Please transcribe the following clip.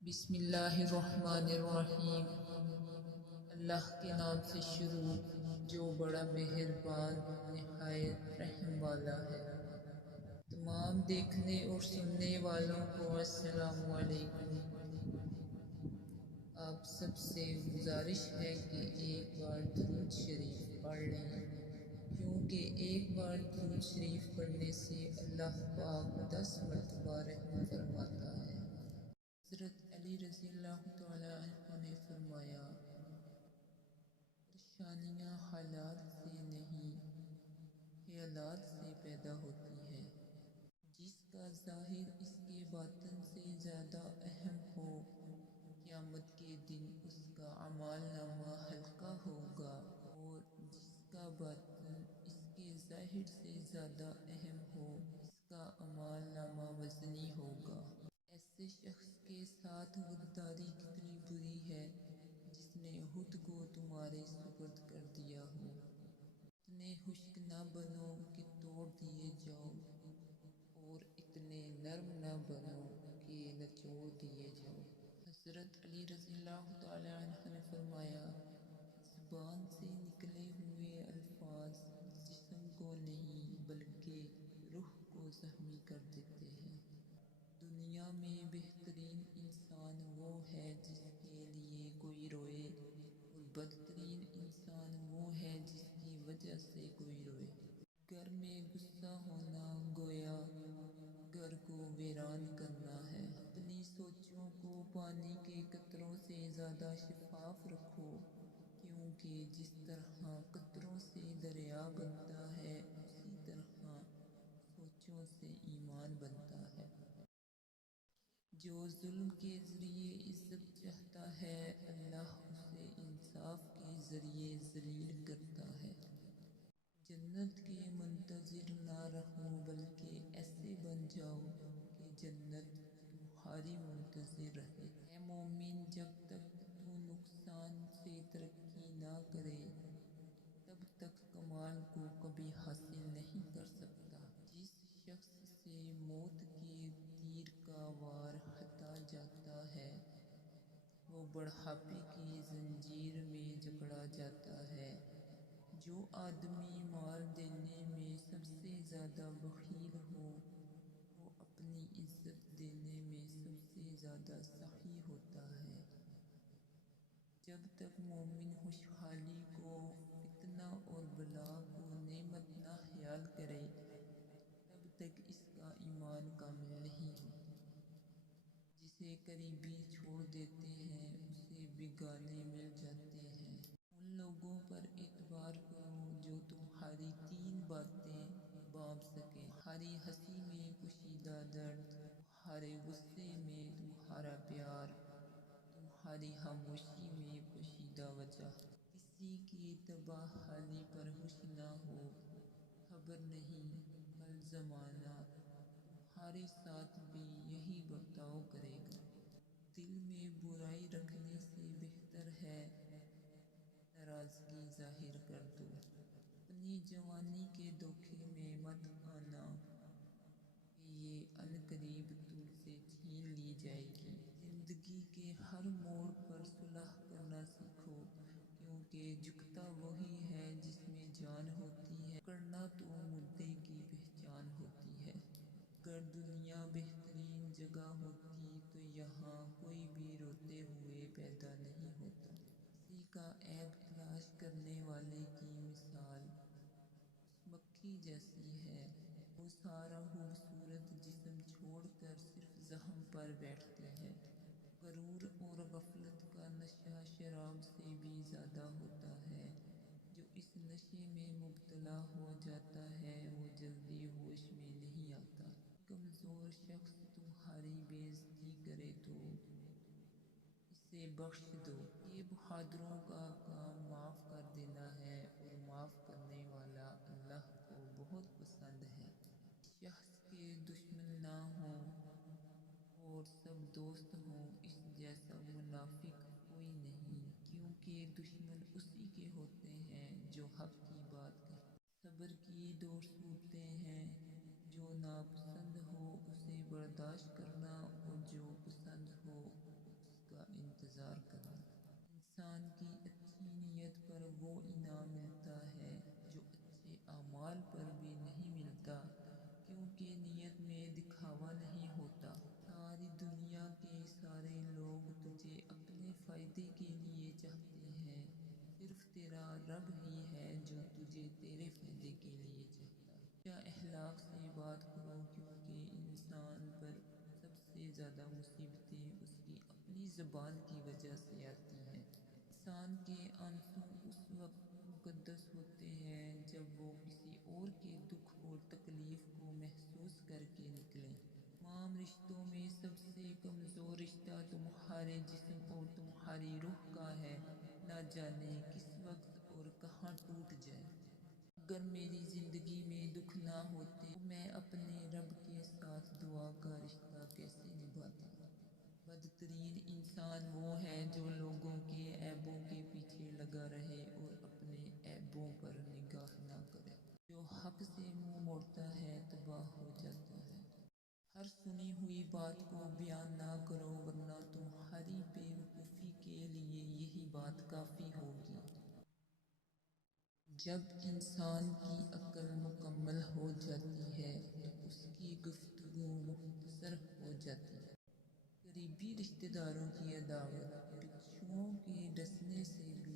بسم اللہ الرحمن الرحیم۔ اللہ کے نام سے شروع جو بڑا مہربان نہایت رحم والا ہے۔ تمام دیکھنے اور سننے والوں کو السلام علیکم۔ آپ سب سے گزارش ہے کہ ایک بار درود شریف پڑھ لیں، کیونکہ ایک بار درود شریف پڑھنے سے اللہ پاک 10 مرتبہ رحم فرماتا ہے۔ حضرت علی رضی اللہ تعالیٰ عنہ نے فرمایا، پریشانیاں حالات سے نہیں، خیالات سے پیدا ہوتی ہے۔ جس کا ظاہر اس کے باطن سے زیادہ اہم ہو، قیامت کے دن اس کا اعمال نامہ ہلکا ہوگا، اور جس کا باطن اس کے ظاہر سے زیادہ اہم ہو، اس کا اعمال نامہ وزنی ہوگا۔ ایسے شخص کے ساتھ غداری کتنی بری ہے جس نے خود کو تمہارے سپرد کر دیا ہو۔ اتنے خشک نہ بنو کہ توڑ دیے جاؤ، اور اتنے نرم نہ بنو کہ نچوڑ دیے جاؤ۔ حضرت علی رضی اللہ تعالیٰ عنہ نے فرمایا، زبان سے نکلے ہوئے الفاظ جسم کو نہیں بلکہ روح کو زخمی کر دیتے ہیں۔ دنیا میں بہترین انسان وہ ہے جس کے لیے کوئی روئے، اور بدترین انسان وہ ہے جس کی وجہ سے کوئی روئے۔ گھر میں غصہ ہونا گویا گھر کو ویران کرنا ہے۔ اپنی سوچوں کو پانی کے قطروں سے زیادہ شفاف رکھو، کیونکہ جس طرح قطروں سے دریا بنتا ہے، اسی طرح سوچوں سے ایمان بنتا ہے۔ جو ظلم کے ذریعے عزت چاہتا ہے، اللہ اسے انصاف کے ذریعے ذلیل کرتا ہے۔ جنت کے منتظر نہ رہو بلکہ ایسے بن جاؤ کہ جنت تمہاری منتظر رہے۔ اے مومن، جب تک تو نقصان سے ترقی نہ کرے تب تک کمال کو کبھی حاصل نہیں کر سکتا۔ جس شخص سے موت کے تیر کا وار ہٹا جاتا ہے، وہ بڑھاپے کی زنجیر میں جکڑا جاتا ہے۔ جو آدمی مال دینے میں سب سے زیادہ بخیل ہو، وہ اپنی عزت دینے میں سب سے زیادہ سخی ہوتا ہے۔ جب تک مومن خوشحالی کو فتنہ اور بلا کو نعمت نہ خیال کرے، تب تک اس کا ایمان کامل نہیں ہوتا۔ جسے قریبی چھوڑ دیتے ہیں، اسے بیگانے مل جاتے ہیں۔ ان لوگوں پر اعتبار کرو جو تمہاری 3 باتیں بانپ سکیں: تمہاری ہنسی میں پوشیدہ درد، تمہارے غصے میں تمہارا پیار، تمہاری خاموشی میں پوشیدہ وجہ۔ کسی کی تباہ حالی پر خوش نہ ہو، خبر نہیں کل زمانہ تمہارے ساتھ بھی یہی برتاؤ کرے گا۔ دل میں برائی رکھنے سے بہتر ہے ناراضگی ظاہر کر دو۔ اپنی جوانی کے دھوکے میں مت آنا کہ یہ عنقریب تم سے چھین لی جائے گی۔ زندگی کے ہر موڑ پر صلح کرنا سیکھو، کیونکہ جھکتا وہی ہے جس میں جان ہوتی ہے، کرنا تو مردے کی پہچان ہوتی ہے۔ اگر دنیا بہترین جگہ ہوتی تو یہاں کوئی بھی روتے ہوئے پیدا نہیں ہوتا۔ کسی کا عیب تلاش کرنے والے کی مثال اس مکھی جیسی ہے جو سارا خوبصورت جسم چھوڑ کر صرف زخم پر بیٹھتی ہے۔ غرور اور غفلت کا نشہ شراب سے بھی زیادہ ہوتا ہے۔ جو اس نشے میں مبتلا ہو جاتا ہے وہ جلدی ہوش میں نہیں آتا۔ کمزور شخص تمہاری بے عزتی کرے تو اسے بخش دو۔ یہ بہادروں کا کام معاف کر دینا ہے، اور معاف کرنے والا اللہ کو بہت پسند ہے۔ شخص کے دشمن نہ ہوں اور سب دوست ہوں، اس جیسا منافق کوئی نہیں، کیونکہ دشمن اسی کے ہوتے ہیں جو حق کی بات کرتے ہیں۔ صبر کی 2 صورتیں ہیں: جو ناپسند ہو اسے برداشت کرنا، اور جو پسند ہو وہ انعام ملتا ہے جو اچھے اعمال پر بھی نہیں ملتا، کیونکہ نیت میں دکھاوا نہیں ہوتا۔ ساری دنیا کے سارے لوگ تجھے اپنے فائدے کے لیے چاہتے ہیں، صرف تیرا رب ہی ہے جو تجھے تیرے فائدے کے لیے چاہتا ہے۔ اچھا اخلاق سے بات کرو، کیونکہ انسان پر سب سے زیادہ مصیبتیں اس کی اپنی زبان کی وجہ سے آتی ہیں۔ انسان کے آنسو اس وقت مقدس ہوتے ہیں جب وہ کسی اور کے دکھ اور تکلیف کو محسوس کر کے نکلیں۔ تمام رشتوں میں سب سے کمزور رشتہ تمہارے جسم اور تمہاری روح کا ہے، نہ جانے کس وقت اور کہاں ٹوٹ جائے۔ اگر میری زندگی میں دکھ نہ ہوتے تو میں اپنے رب کے ساتھ دعا کا رشتہ کیسے نبھاتا؟ بدترین انسان وہ ہے جو لوگوں کے عیبوں کے پیچھے لگا رہے اور اپنے عیبوں پر نگاہ نہ کرے۔ جو حق سے منہ موڑتا ہے تباہ ہو جاتا ہے۔ ہر سنی ہوئی بات کو بیان نہ کرو، ورنہ تمہاری بے وقوفی کے لیے یہی بات کافی ہوگی۔ جب انسان کی عقل مکمل ہو جاتی ہے تو اس کی گفتگو مختصر ہو جاتی ہے۔ قریبی رشتہ داروں کی عداوت بچھوؤں کے ڈسنے سے بھی